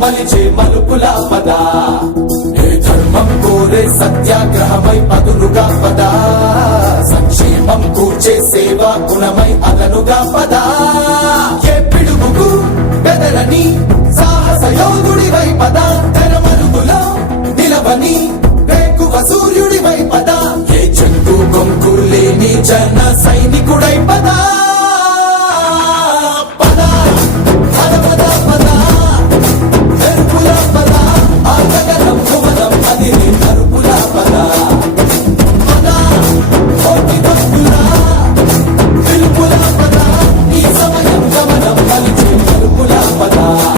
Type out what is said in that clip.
మలిచే మలుపుల పద ఏ ధర్మం కోరే సత్యాగ్రహమై పదులుగా పద సంక్షేమం కూర్చే సేవా గుణమై అదనుగా పద ఏ పిడుగుకు బెదరని సాహస యోగుడివై పద తెరమరుగులో నిలవని వేకువ సూర్యుడివై పద ఏ చెంగు కొంకు లేని జన సైనికుడై పద